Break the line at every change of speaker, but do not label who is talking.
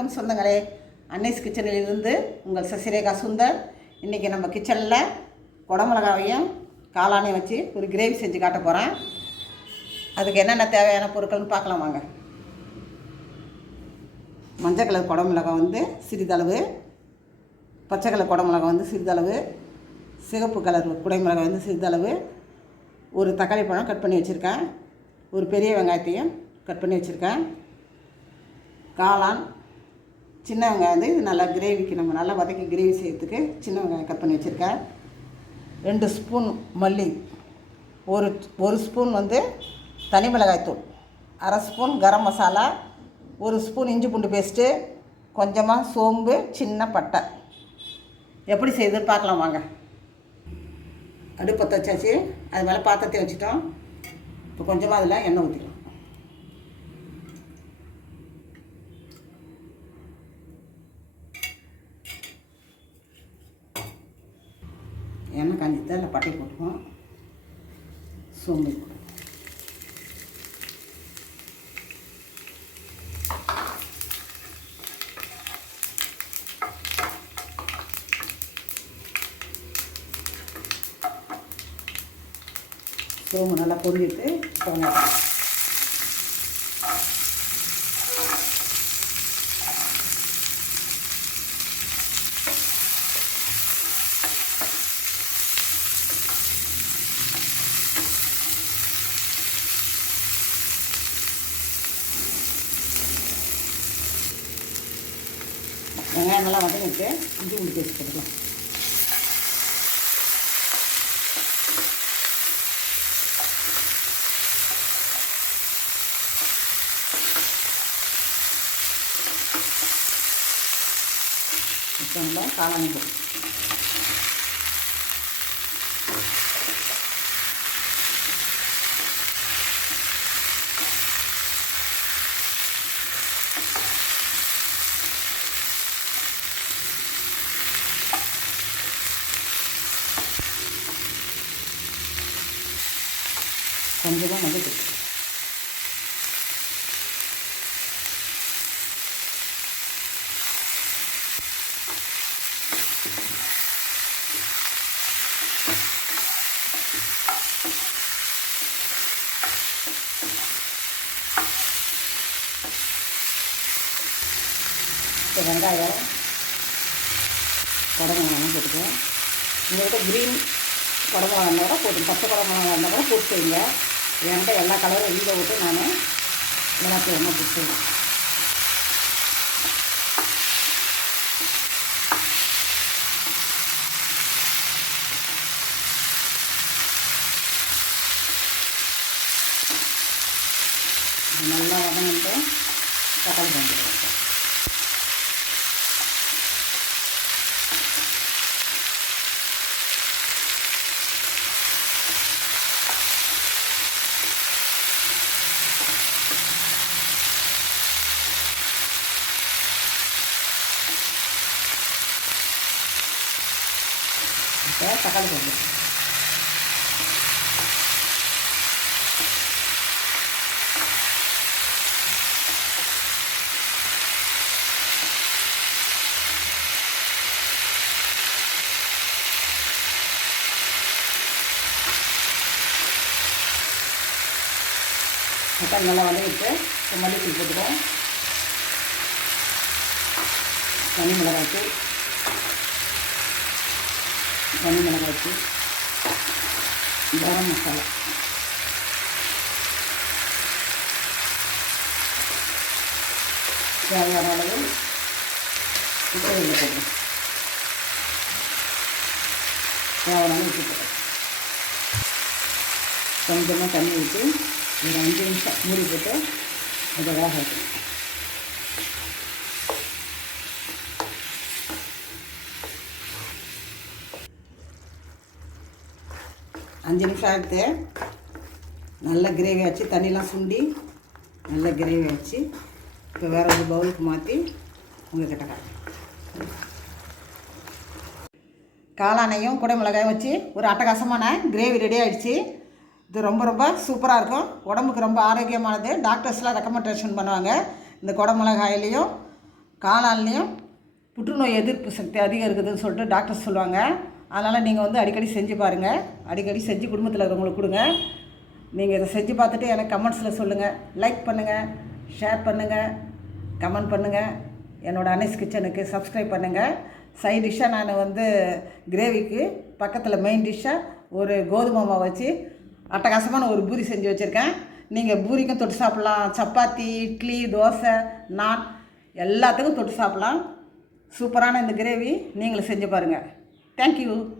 அன்னைஸ் கிச்சனில் இருந்து உங்கள் சசிரேகா சுந்தர். இன்றைக்கி நம்ம கிச்சனில் குடமிளகாவையும் காளானையும் வச்சு ஒரு கிரேவி செஞ்சு காட்ட போகிறேன் அதுக்கு என்னென்ன தேவையான பொருட்கள்னு பார்க்கலாம் வாங்க. மஞ்சள் கலர் குடமிளகா வந்து சிறிதளவு பச்சை கலர் குடமிளகா வந்து சிறிதளவு சிகப்பு கலர் குடைமிளகா வந்து சிறிதளவு ஒரு தக்காளி பழம் கட் பண்ணி வச்சுருக்கேன். ஒரு பெரிய வெங்காயத்தையும் கட் பண்ணி வச்சுருக்கேன். காளான் சின்ன வெங்காயம் வந்து இது நல்லா கிரேவிக்கு நம்ம நல்லா வதக்கி கிரேவி செய்யறதுக்கு சின்ன வெங்காயம் கட் பண்ணி வச்சுருக்கேன். ரெண்டு ஸ்பூன் மல்லி ஒரு ஒரு ஸ்பூன் வந்து தனி மிளகாய்த்தூள் அரை ஸ்பூன் கரம் மசாலா ஒரு ஸ்பூன் இஞ்சி பூண்டு பேஸ்ட்டு கொஞ்சமாக சோம்பு சின்ன பட்டை. எப்படி செய்யுதுன்னு பார்க்கலாம் வாங்க. அடுப்பை வச்சாச்சு அது மேலே பாத்திரத்தை வச்சுட்டோம். இப்போ கொஞ்சமாக அதில் எண்ணெய் ஊற்றிக்கலாம் எண்ணெய் காஞ்சிட்டு அதில் பட்டை போட்டுக்குவோம். சோம்பு சோம்பு நல்லா பொரிஞ்சிட்டு இப்போ வெங்காயம் வெங்காயம் நல்லா வதங்கிட்டு இஞ்சி பூண்டு பேஸ்ட் போட்டுக்கலாம். இப்போ நல்லா காளானி போட்டு கொஞ்சமாக மஞ்சள் இப்போ வெங்காயம் குடமிளகாலாம் போட்டுக்குவோம் உங்கள்கிட்ட க்ரீன் குடமிளகா இருந்தால் கூட போட்டு பச்சை குடமிளகா இருந்தால் கூட போட்டு செய்யுங்க என்கிட்ட எல்லா கலரும் வெளியில் விட்டு நான் எல்லாத்தையும் எண்ணெய் பிடிச்சிடுவேன் நல்லா வதங்கிட்டு தக்காளி பண்ணிடுவோம் இப்போ தக்காளி போட்டு தக்காளி நல்லா வதங்கிட்டு இப்போ மல்லித்தூள் போட்டுக்கோம் தனி மிளகாய்த்தூள் தனி மிளகாய் தூள் கரம் மசாலா. தேவையான அளவு உப்பு இதில் போடுறோம் தேவையான உப்பு போடுறோம் கொஞ்சமாக தண்ணி ஊற்றி ஒரு அஞ்சு நிமிஷம் மூடி போட்டு அதை வேக வைக்கணும். அஞ்சு நிமிஷம் ஆகிடுது நல்ல கிரேவி ஆச்சு. தண்ணிலாம் சுண்டி நல்ல கிரேவி ஆச்சு. இப்போ வேறு ஒரு பவுலுக்கு மாற்றி உங்கள்கிட்ட காட்டுறேன். காளானையும் குடமிளகாயும் வச்சு ஒரு அட்டகாசமான கிரேவி ரெடி ஆகிடுச்சு இது ரொம்ப ரொம்ப சூப்பராக இருக்கும். உடம்புக்கு ரொம்ப ஆரோக்கியமானது. டாக்டர்ஸ்லாம் ரெக்கமெண்டேஷன் பண்ணுவாங்க. இந்த குடமிளகாயிலையும் காளான்லேயும் புற்றுநோய் எதிர்ப்பு சக்தி அதிகம் இருக்குதுன்னு சொல்லிட்டு டாக்டர் சொல்லுவாங்க. அதனால் நீங்கள் வந்து அடிக்கடி செஞ்சு பாருங்கள் அடிக்கடி செஞ்சு குடும்பத்தில் இருக்கிறவங்களுக்கு கொடுங்க. நீங்கள் இதை செஞ்சு பார்த்துட்டு எனக்கு கமெண்ட்ஸில் சொல்லுங்கள் லைக் பண்ணுங்கள் ஷேர் பண்ணுங்கள் கமெண்ட் பண்ணுங்கள் என்னோடய அனேஸ் கிச்சனுக்கு சப்ஸ்கிரைப் பண்ணுங்கள் சைட் டிஷ்ஷாக நான் வந்து கிரேவிக்கு பக்கத்தில் மெயின் டிஷ்ஷாக ஒரு கோதுமை மாவு வச்சு அட்டகாசமான ஒரு பூரி செஞ்சு வச்சுருக்கேன். நீங்கள் பூரிக்கும் தொட்டு சாப்பிட்லாம். சப்பாத்தி இட்லி தோசை நான் எல்லாத்துக்கும் தொட்டு சாப்பிட்லாம். சூப்பரான இந்த கிரேவி நீங்களும் செஞ்சு பாருங்கள் Thank you.